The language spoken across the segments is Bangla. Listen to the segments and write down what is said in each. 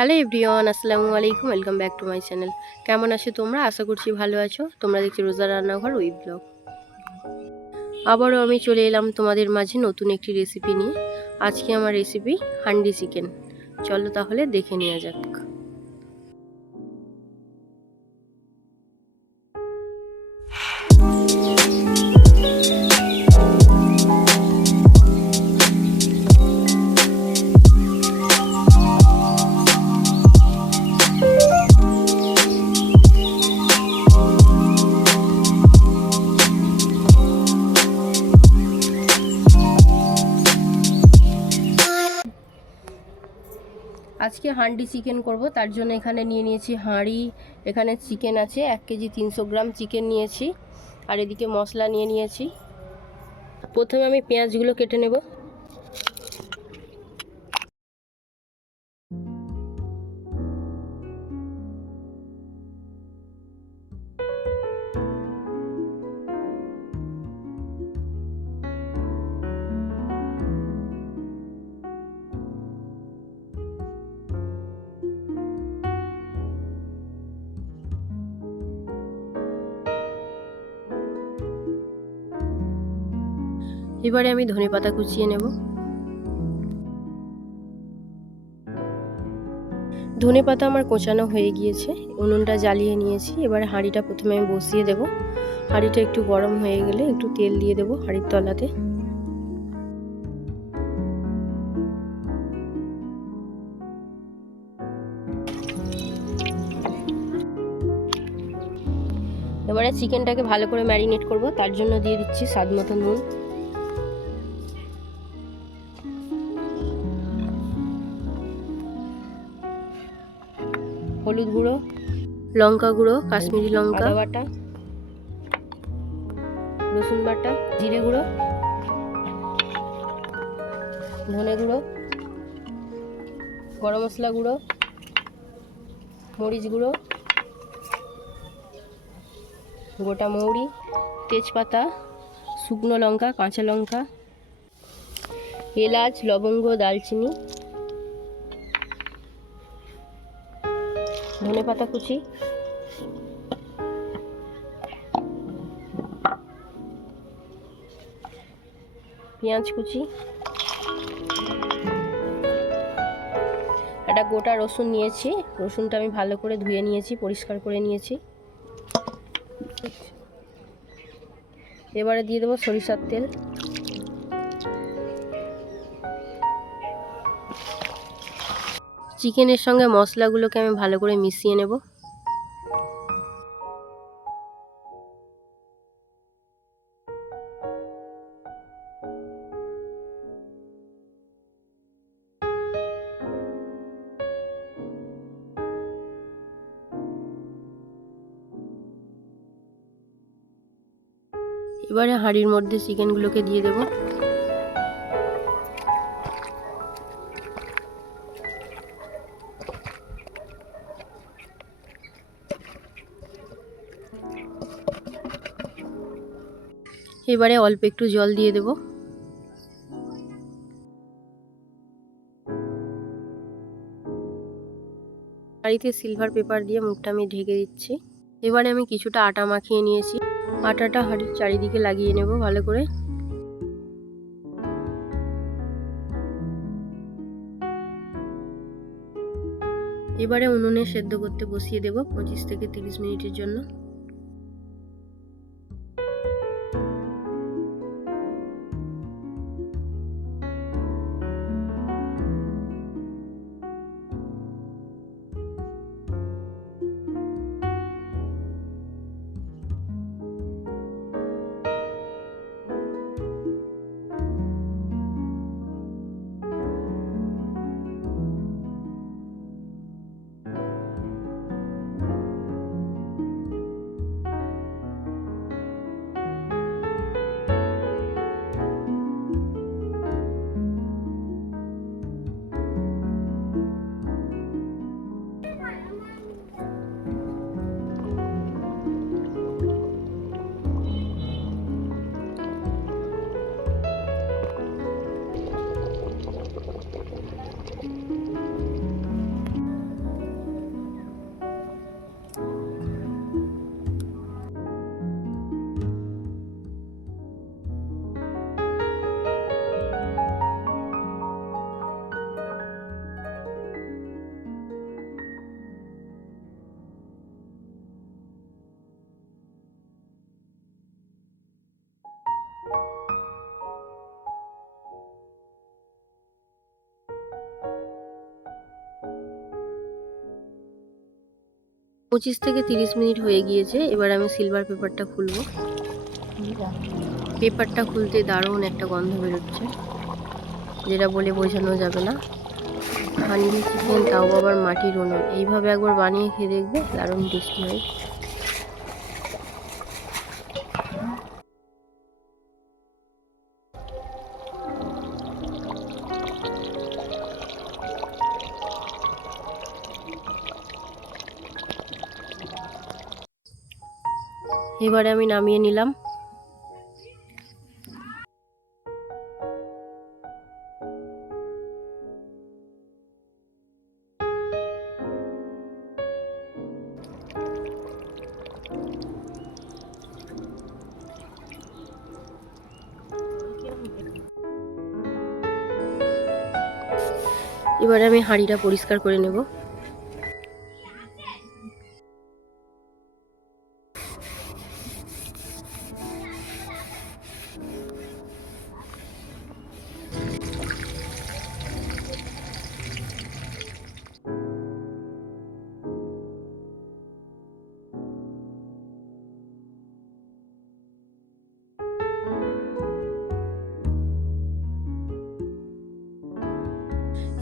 হ্যালো এভরিওয়ান, আসসালামু আলাইকুম। Welcome back to my channel. কেমন আছো তোমরা? আশা করছি ভালো আছো। তোমরা দেখছি রোজা রান্নাঘর উইথ ব্লগ। আবারও আমি চলে এলাম তোমাদের মাঝে নতুন একটি রেসিপি নিয়ে। আজকে আমার রেসিপি হান্ডি চিকেন। চলো তাহলে দেখে নেওয়া যাক। আজকে হান্ডি চিকেন করব, তার জন্য এখানে নিয়ে নিয়েছি হাঁড়ি। এখানে চিকেন আছে 1 কেজি 300 গ্রাম চিকেন নিয়েছি। আর এদিকে মশলা নিয়ে নিয়েছি। প্রথমে আমি পেঁয়াজগুলো কেটে নেব। এবারে আমি ধনেপাতা কুচিয়ে নেব। ধনেপাতা আমার কোচানো হয়ে গিয়েছে, উনুনটা জ্বালিয়ে নিয়েছি। এবারে হাঁড়িটা প্রথমে আমি বসিয়ে দেব। হাঁড়িটা একটু গরম হয়ে গেলে একটু তেল দিয়ে দেব হাঁড়ির তলাতে। এবারে চিকেনটাকে ভালো করে ম্যারিনেট করব, তার জন্য দিয়ে দিচ্ছি স্বাদ মতো নুন, হলুদ গুঁড়ো, লঙ্কা গুঁড়ো, কাশ্মীরি লঙ্কা, আদা বাটা, রসুন বাটা, জিরে গুঁড়ো, ধনে গুঁড়ো, গরম মশলা গুঁড়ো, মরিচ গুঁড়ো, গোটা মৌরি, তেজপাতা, শুকনো লঙ্কা, কাঁচা লঙ্কা, এলাচ, লবঙ্গ, দালচিনি, ধনেপাতা কুচি, পেঁয়াজ কুচি, একটা গোটা রসুন নিয়েছি। রসুনটা আমি ভালো করে ধুয়ে নিয়েছি, পরিষ্কার করে নিয়েছি। এবারে দিয়ে দেবো সরিষার তেল। চিকেনের সঙ্গে মশলাগুলোকে আমি ভালো করে মিশিয়ে নেব। এবারে হাঁড়ির মধ্যে চিকেনগুলোকে দিয়ে দেব। এবারে অল্প একটু জল দিয়ে দেব। হাঁড়িতে সিলভার পেপার দিয়ে মুখটা আমি ঢেকে দিচ্ছি। এবারে আমি কিছুটা আটা মাখিয়ে নিয়েছি। আটাটা হাঁড়ির চারিদিকে লাগিয়ে নেব ভালো করে। এবারে উনুনে সেদ্ধ করতে বসিয়ে দেব 25 থেকে 30 মিনিটের জন্য। 25 থেকে 30 মিনিট হয়ে গিয়েছে। এবার আমি সিলভার পেপারটা খুলবো। পেপারটা খুলতে দারুণ একটা গন্ধ বেরোচ্ছে, যেটা বলে বোঝানো যাবে না। হান্ডি চিকেন, তাও আবার মাটির উনুন, এইভাবে একবার বানিয়ে খেয়ে দেখবে, দারুণ টেস্টি হয়। এবারে আমি নামিয়ে নিলাম। এবারে আমি হাঁড়িটা পরিষ্কার করে নেব।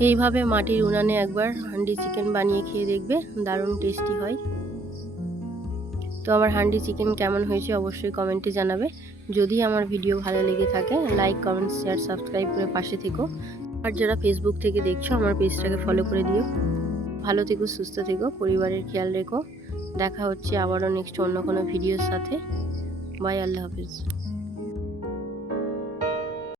এইভাবে মাটির উনানে একবার হান্ডি চিকেন বানিয়ে খেয়ে দেখবে, দারুণ টেস্টি হয়। তো আমার হান্ডি চিকেন কেমন হয়েছে অবশ্যই কমেন্টে জানাবে। যদি আমার ভিডিও ভালো লেগে থাকে লাইক, কমেন্ট, শেয়ার, সাবস্ক্রাইব করে পাশে থেকো। আর যারা ফেসবুক থেকে দেখছো আমার পেজটাকে ফলো করে দিও। ভালো থেকো, সুস্থ থেকো, পরিবারের খেয়াল রেখো। দেখা হচ্ছে আবারও নেক্সট অন্য কোনো ভিডিওর সাথে। বাই, আল্লাহ হাফিজ।